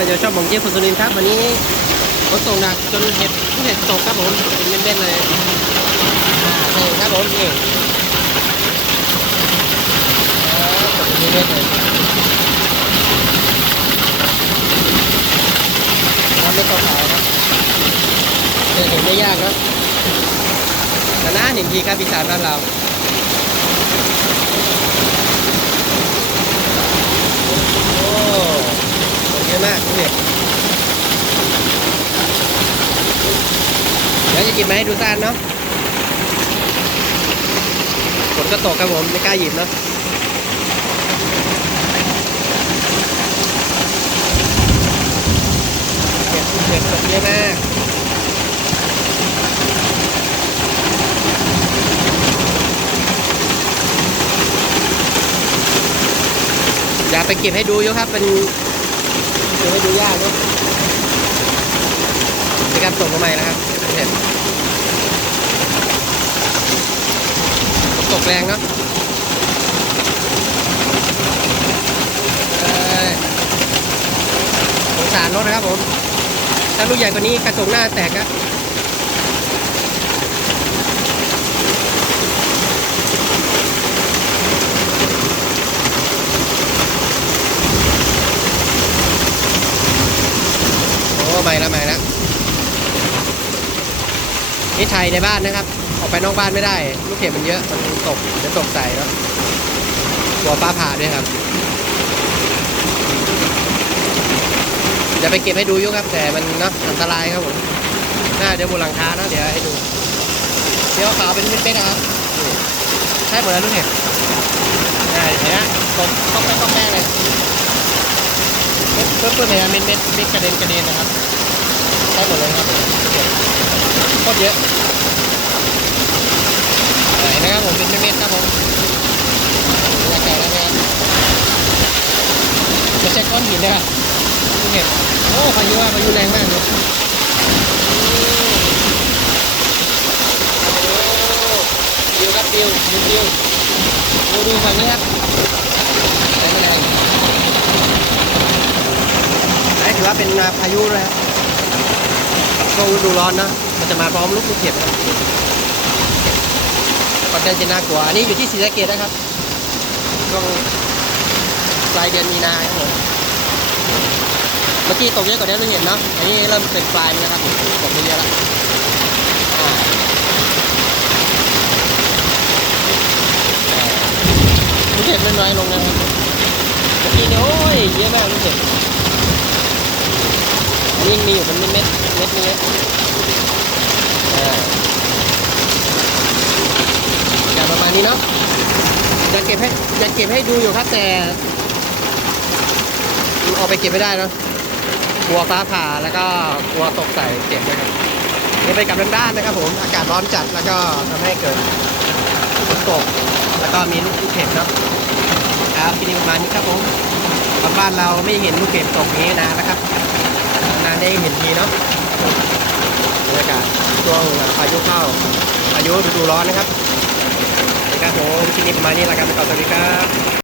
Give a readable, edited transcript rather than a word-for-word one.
ไปเดี๋ยวชอบของเจี๊ยบคนสุรินทร์ครับวันนี้ฝนตกหนักจนเห็ดตกครับผมเป็นเม็ดๆเลยนี่ครับผมนี่ตกเป็นเม็ดๆเลยทำเป็นตัวขาวครับเห็นไม่ยากนะแต่น่าเห็นทีครับอีสานบ้านเราโอ้ตกเยอะมากทุกเด็กเดี๋ยวจะหยิบมาให้ดูซ่านเนาะฝนก็ตกครับผมไม่กล้าหยิบเนาะเห็ดตกเยอะมากอยากไปเก็บให้ดูอยู่ครับเป็นเก็บให้ดูยากเนาะในการตกมาใหม่นะครับเห็ดตกแรงเนาะสงสารรถนะครับผมถ้าลูกใหญ่กว่านี้กระจกหน้าแตกครับโอ้ใหม่ละนี่ไทยในบ้านนะครับออกไปนอกบ้านไม่ได้ลูกเห็บมันเยอะมันตกจะตกใส่เนาะกลัวฟ้าผ่าด้วยครับจะไปเก็บให้ดูอยู่ครับแต่มันเนาะอันตรายครับผมเดี๋ยวบนหลังคาเนาะเดี๋ยวให้ดูเดี๋ยวขาวเป็นเม็ดๆนะครับใช่หมดแล้วลูกเห็บเห็นไหมต้องแม่เลยเพิ่มเนี่ยเม็ดกระเด็นนะครับใช่หมดเลยครับโคตรเยอะเห็นไหมครับผมเป็นเม็ดครับผมแตกแล้วนะครับไม่ใช่ก้อนหินนะครับลูกเห็บโอ้พายุแรงมากเลยดิวครับดิวดูฝั่งนี้ครับแรงถือว่าเป็นพายุเลยครับช่วงฤดูร้อนนะมันจะมาพร้อมลูกเห็บครับก็จะน่ากลัวอันนี้อยู่ที่ศรีสะเกษนะครับช่วงปลายเดือนมีนาครับผมเมื่อกี้ตกเยอะกว่านี้เราเห็นเนาะอันนี้เริ่มเป็นปลายนะครับตกเยอะแล้วลูกเห็บน้อยลงนะครับเมื่อกี้เนี่ยโอ้ยเยอะมากลูกเห็บอันนี้มีอยู่เป็นเม็ดนี้อย่างประมาณนี้เนาะจะเก็บให้ดูอยู่ครับแต่เอาไปเก็บไม่ได้เนาะกลัวฟ้าผ่าแล้วก็กลัวตกใส่เจ็บด้วยครับนี่ไปกับด้านนะครับผมอากาศร้อนจัดแล้วก็ทำให้เกิดฝนตกแล้วก็มีลูกเห็บเนาะครับทีนี้ประมาณนี้ครับผมบ้านเราไม่เห็นลูกเห็บตกนี้นานนะครับนานได้เห็นทีเนาะบรรยากาศช่วงพายุเข้าพายุฤดูร้อนนะครับครับผมที่นี่ประมาณนี้ละกันไปก่อนสวัสดีครับ